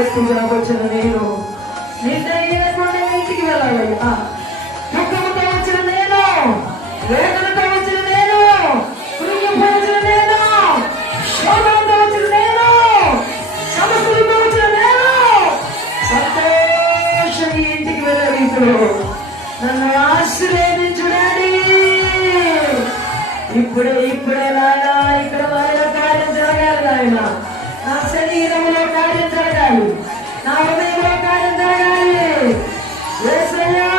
ఎత్తుగా వచ్చిన నేను నిద్ర లేకుండా ఇంటికి వెళ్ళాలయ్యా. దుఃఖంతో వచ్చిన నేను, వేదనతో వచ్చిన నేను, కృంగిపోవచ్చిన నేను, శోభంతో వచ్చిన నేను, సమస్యలతో వచ్చిన నేను సంతోషంగా ఇంటికి వెళ్ళే రీతిలో నన్ను ఆశీర్వదించుడాడి. ఇప్పుడే నాయన ఇక్కడ నాయన కార్యం జరగాలి. నాయన నా శరీరంలో కార్యం జరగాలి, నా హృదయంలో కార్యం జరగాలి. యేసయ్యా